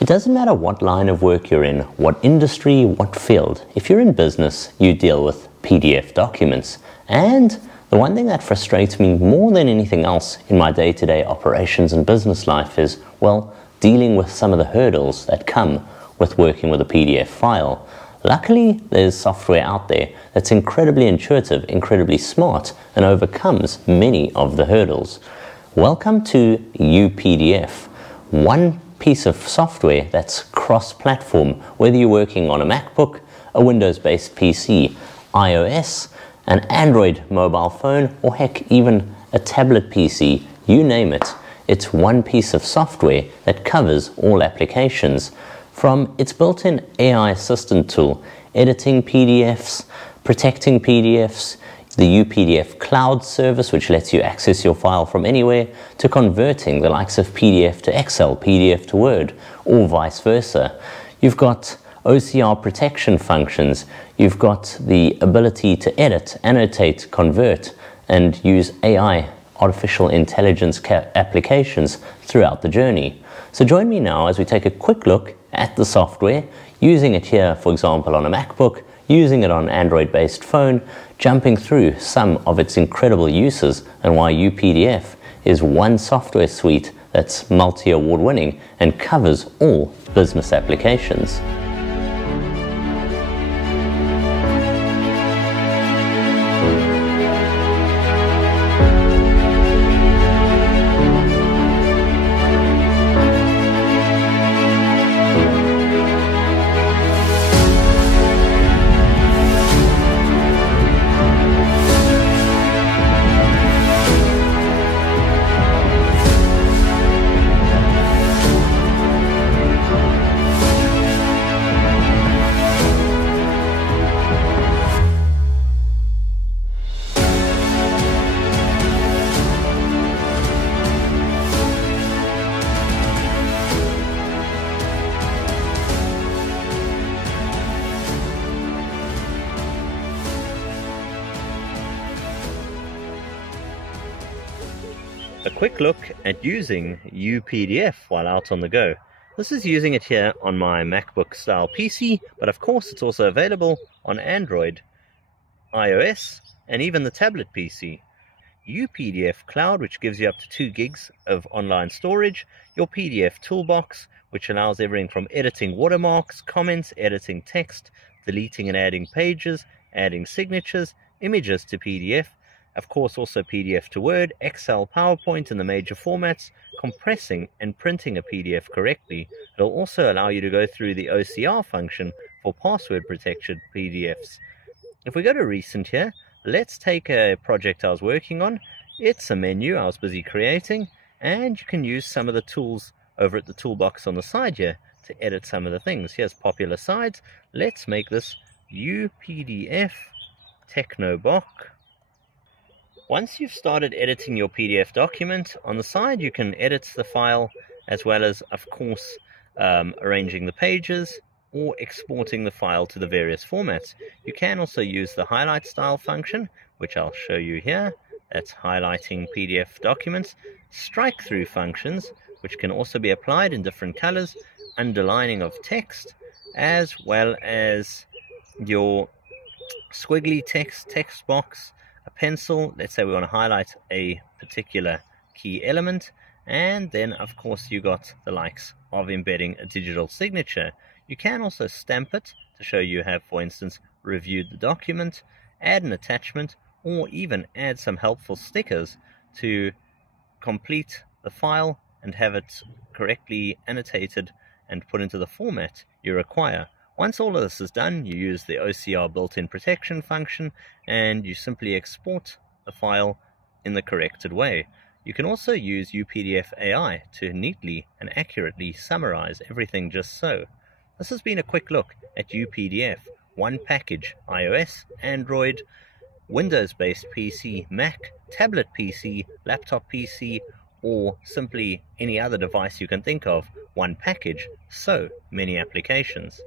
It doesn't matter what line of work you're in, what industry, what field. If you're in business, you deal with PDF documents. And the one thing that frustrates me more than anything else in my day-to-day operations and business life is, well, dealing with some of the hurdles that come with working with a PDF file. Luckily, there's software out there that's incredibly intuitive, incredibly smart, and overcomes many of the hurdles. Welcome to UPDF, one piece of software that's cross-platform, whether you're working on a MacBook, a Windows-based PC, iOS, an Android mobile phone, or heck, even a tablet PC, you name it. It's one piece of software that covers all applications. From its built-in AI assistant tool, editing PDFs, protecting PDFs, the UPDF cloud service, which lets you access your file from anywhere, to converting the likes of PDF to Excel, PDF to Word, or vice versa. You've got OCR protection functions. You've got the ability to edit, annotate, convert, and use AI, artificial intelligence applications throughout the journey. So join me now as we take a quick look at the software, using it here, for example, on a MacBook, using it on an Android-based phone, jumping through some of its incredible uses and why UPDF is one software suite that's multi-award winning and covers all business applications. A quick look at using UPDF while out on the go. This is using it here on my MacBook style PC, but of course it's also available on Android, iOS, and even the tablet PC. UPDF Cloud, which gives you up to 2 gigs of online storage, your PDF toolbox, which allows everything from editing watermarks, comments, editing text, deleting and adding pages, adding signatures, images to PDF, of course also PDF to Word, Excel, PowerPoint in the major formats, compressing and printing a PDF correctly. It'll also allow you to go through the OCR function for password protected PDFs. If we go to recent here, let's take a project I was working on. It's a menu I was busy creating, and you can use some of the tools over at the toolbox on the side here to edit some of the things. Here's popular sides. Let's make this UPDF Technobok. Once you've started editing your PDF document, on the side you can edit the file as well as, of course, arranging the pages or exporting the file to the various formats. You can also use the highlight style function, which I'll show you here. That's highlighting PDF documents. Strike through functions, which can also be applied in different colors, underlining of text, as well as your squiggly text box, a pencil. Let's say we want to highlight a particular key element, and then of course you got the likes of embedding a digital signature. You can also stamp it to show you have, for instance, reviewed the document, add an attachment, or even add some helpful stickers to complete the file and have it correctly annotated and put into the format you require. Once all of this is done, you use the OCR built-in protection function and you simply export the file in the corrected way. You can also use UPDF AI to neatly and accurately summarize everything just so. This has been a quick look at UPDF, one package, iOS, Android, Windows-based PC, Mac, tablet PC, laptop PC, or simply any other device you can think of. One package, so many applications.